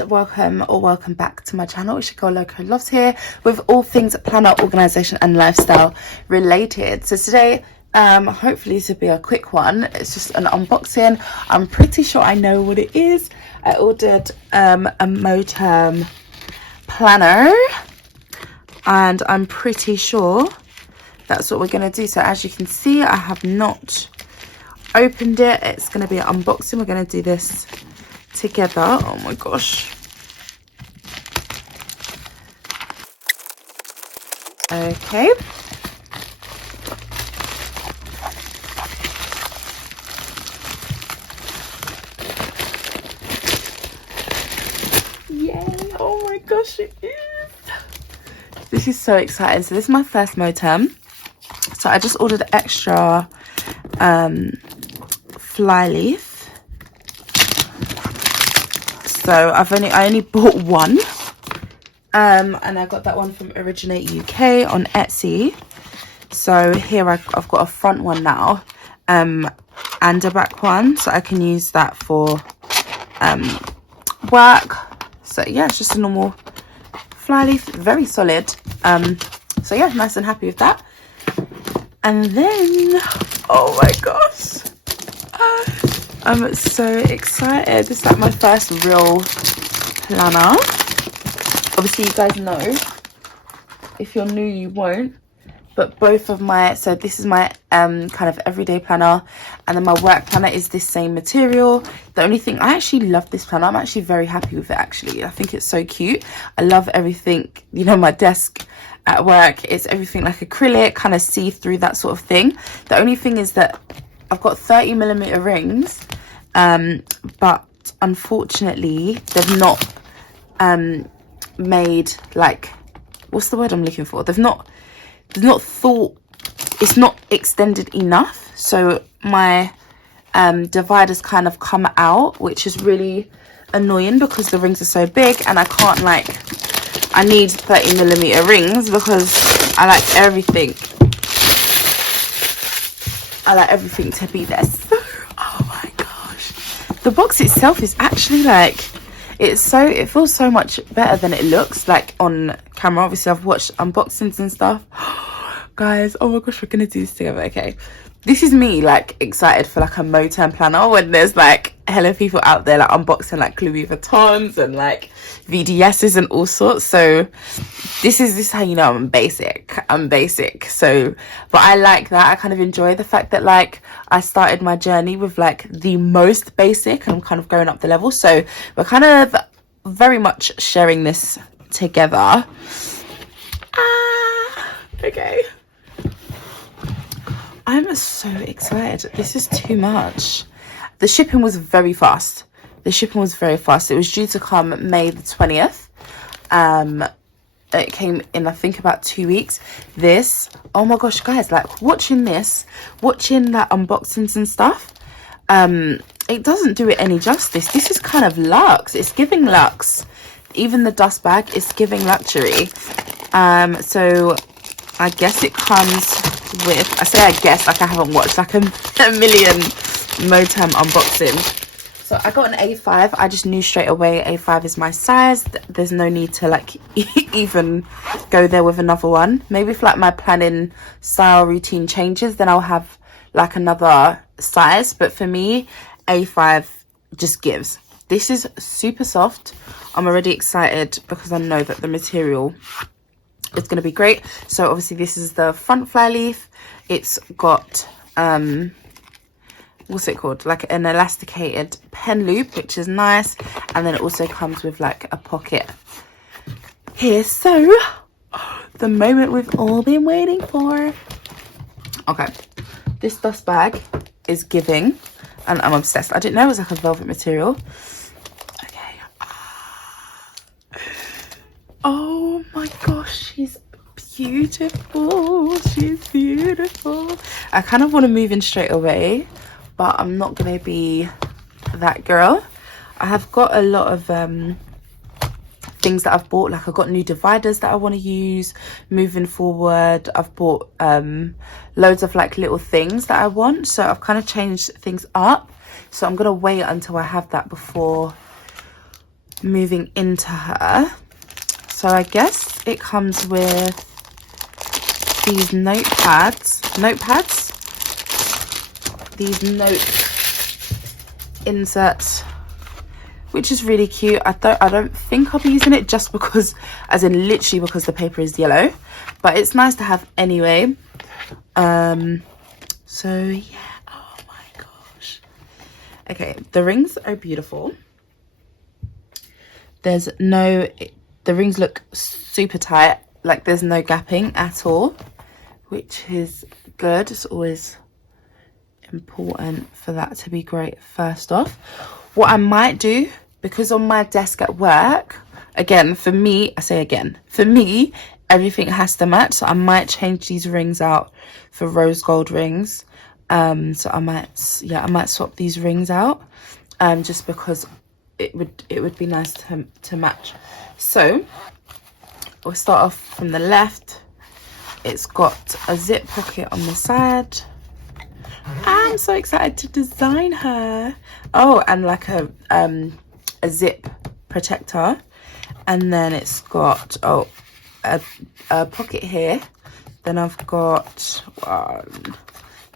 and welcome back to my channel. It's your girl Loko Loves here with all things planner, organization and lifestyle related. So today hopefully this will be a quick one. It's just an unboxing. I'm pretty sure I know what it is. I ordered a Moterm planner and I'm pretty sure that's what we're going to do. So as you can see, I have not opened it. It's going to be an unboxing. We're going to do this together. Oh my gosh. Okay. Yay. Oh my gosh, it is. This is so exciting. So this is my first Moterm. So I just ordered extra fly leaf. So I only bought one. And I got that one from Originate UK on Etsy. So here I've got a front one now, and a back one, so I can use that for work. So yeah, it's just a normal fly leaf, very solid. So yeah, nice and happy with that. And then, oh my gosh, I'm so excited. This is like my first real planner. Obviously you guys know, if you're new you won't, but both of my, so this is my kind of everyday planner, and then my work planner is this same material. The only thing, I actually love this planner. I'm actually very happy with it actually. I think it's so cute. I love everything, you know, my desk at work, it's everything like acrylic, kind of see through, that sort of thing. The only thing is that I've got 30mm rings, but unfortunately they've not made, like, what's the word I'm looking for, they've not thought, it's not extended enough, so my dividers kind of come out, which is really annoying because the rings are so big and I can't, like, I need 30mm rings because I like everything to be there. So, oh my gosh, the box itself is actually like, it feels so much better than it looks like on camera. Obviously I've watched unboxings and stuff. Guys, oh my gosh, we're gonna do this together. Okay, this is me like excited for like a Moterm planner when there's like hella people out there like unboxing like Louis Vuittons and like VDS's and all sorts. So this is how you know I'm basic. So, but I like that. I kind of enjoy the fact that like I started my journey with like the most basic and I'm kind of going up the level. So we're kind of very much sharing this together. Okay. I'm so excited. This is too much. The shipping was very fast. It was due to come May the 20th. It came in, I think, about 2 weeks. This, oh my gosh, guys, like watching like unboxings and stuff, it doesn't do it any justice. This is kind of luxe. It's giving luxe. Even the dust bag is giving luxury. So I guess it comes with, I say I guess, like I haven't watched like a million Moterm unboxing. So I got an A5. I just knew straight away A5 is my size. There's no need to like even go there with another one. Maybe if like my planning style routine changes, then I'll have like another size, but for me A5 just gives. This is super soft. I'm already excited because I know that the material, it's going to be great. So obviously this is the front fly leaf. It's got what's it called, like an elasticated pen loop, which is nice, and then it also comes with like a pocket here. So the moment we've all been waiting for. Okay, this dust bag is giving, and I'm obsessed. I didn't know it was like a velvet material. Oh my gosh, she's beautiful. I kind of want to move in straight away, but I'm not gonna be that girl. I have got a lot of things that I've bought. Like I've got new dividers that I want to use moving forward. I've bought loads of like little things that I want, so I've kind of changed things up. So I'm gonna wait until I have that before moving into her. So I guess it comes with these these note inserts, which is really cute. I don't think I'll be using it just because, as in literally because the paper is yellow, but it's nice to have anyway. So yeah, oh my gosh. Okay, the rings are beautiful. The rings look super tight, like there's no gapping at all, which is good. It's always important for that to be great. First off, what I might do, because on my desk at work, again, for me, everything has to match, so I might change these rings out for rose gold rings. So I might swap these rings out, just because it would be nice to match. So we'll start off from the left. It's got a zip pocket on the side. I'm so excited to design her. Oh, and like a zip protector, and then it's got a pocket here. Then I've got 1,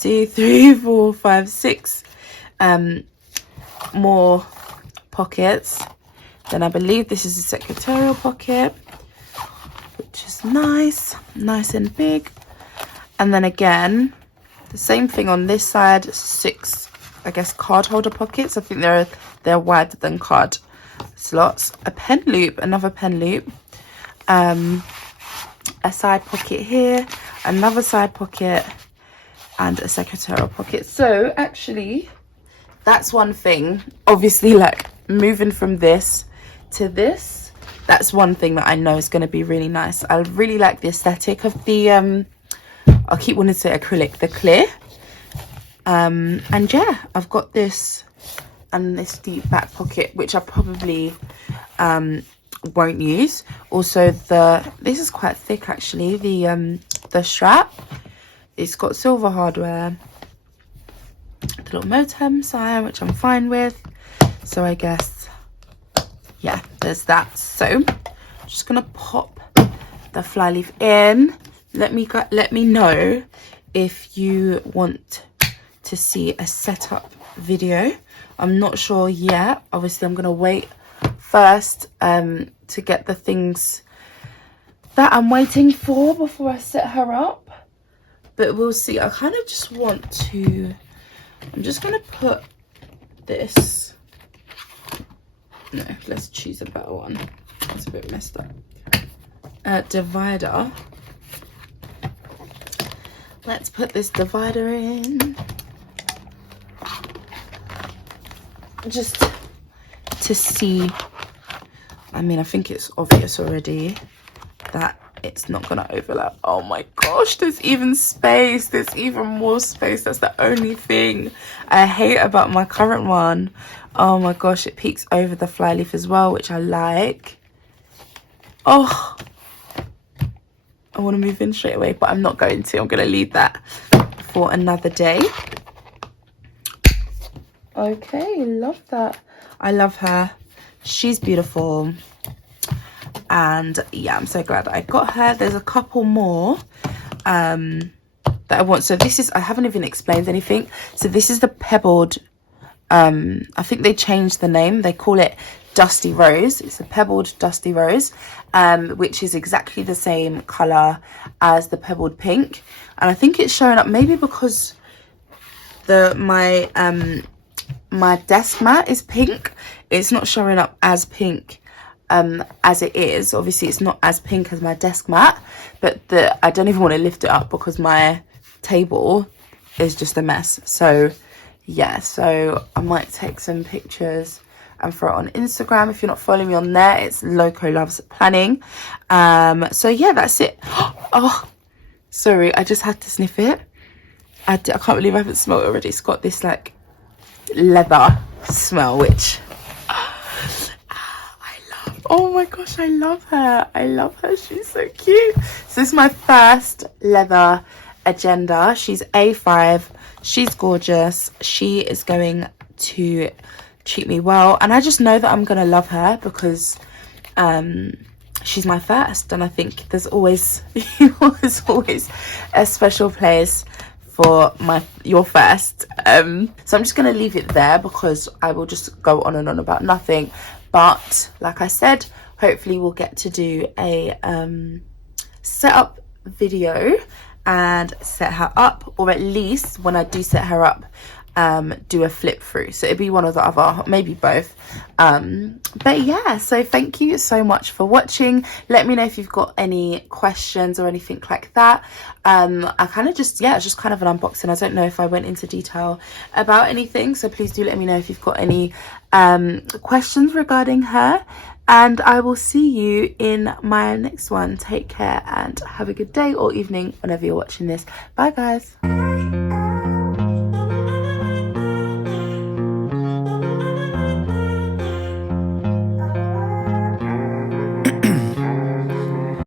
2, 3, 4, 5, 6 more pockets. Then I believe this is a secretarial pocket, which is nice and big. And then again, the same thing on this side, 6, I guess, card holder pockets. I think they're wider than card slots. A pen loop, another pen loop, a side pocket here, another side pocket, and a secretarial pocket. So actually, that's one thing. Obviously, like moving from this to this, that's one thing that I know is going to be really nice. I really like the aesthetic of the I keep wanting to say acrylic, the clear. And yeah, I've got this and this deep back pocket, which I probably won't use. Also, this is quite thick actually, the strap. It's got silver hardware, the little Moterm sign, which I'm fine with. So I guess, yeah, there's that. So I'm just gonna pop the fly leaf in. Let me know if you want to see a setup video. I'm not sure yet. Obviously, I'm gonna wait first to get the things that I'm waiting for before I set her up. But we'll see. I kind of just want to, I'm just gonna put this, no, let's choose a better one. It's a bit messed up. Divider. Let's put this divider in. Just to see, I mean, I think it's obvious already that it's not gonna overlap. Oh my gosh, there's even space. There's even more space. That's the only thing I hate about my current one. Oh my gosh, it peeks over the fly leaf as well, which I like. Oh, I want to move in straight away, but I'm not going to. I'm going to leave that for another day. Okay, love that. I love her. She's beautiful. And yeah, I'm so glad I got her. There's a couple more that I want. So this is, I haven't even explained anything. So this is the pebbled, I think they changed the name. They call it Dusty Rose. It's a pebbled Dusty Rose, which is exactly the same color as the pebbled pink. And I think it's showing up maybe because my desk mat is pink. It's not showing up as pink as it is. Obviously it's not as pink as my desk mat, but I don't even want to lift it up because my table is just a mess. So yeah, so I might take some pictures and throw it on Instagram. If you're not following me on there, it's Loko Loves Planning. So yeah, that's it. Oh, sorry, I just had to sniff it. I can't believe I haven't smelled it already. It's got this like leather smell, which I love. Oh my gosh, I love her. I love her. She's so cute. So this is my first leather agenda. She's A5. She's gorgeous. She is going to treat me well, and I just know that I'm gonna love her because she's my first, and I think there's always always a special place for your first. So I'm just gonna leave it there because I will just go on and on about nothing. But like I said, hopefully we'll get to do a setup video and set her up, or at least when I do set her up, do a flip through. So it'd be one or the other, maybe both. But yeah, so thank you so much for watching. Let me know if you've got any questions or anything like that. I kind of just, yeah, it's just kind of an unboxing. I don't know if I went into detail about anything, so please do let me know if you've got any questions regarding her, and I will see you in my next one. Take care and have a good day or evening whenever you're watching this. Bye guys.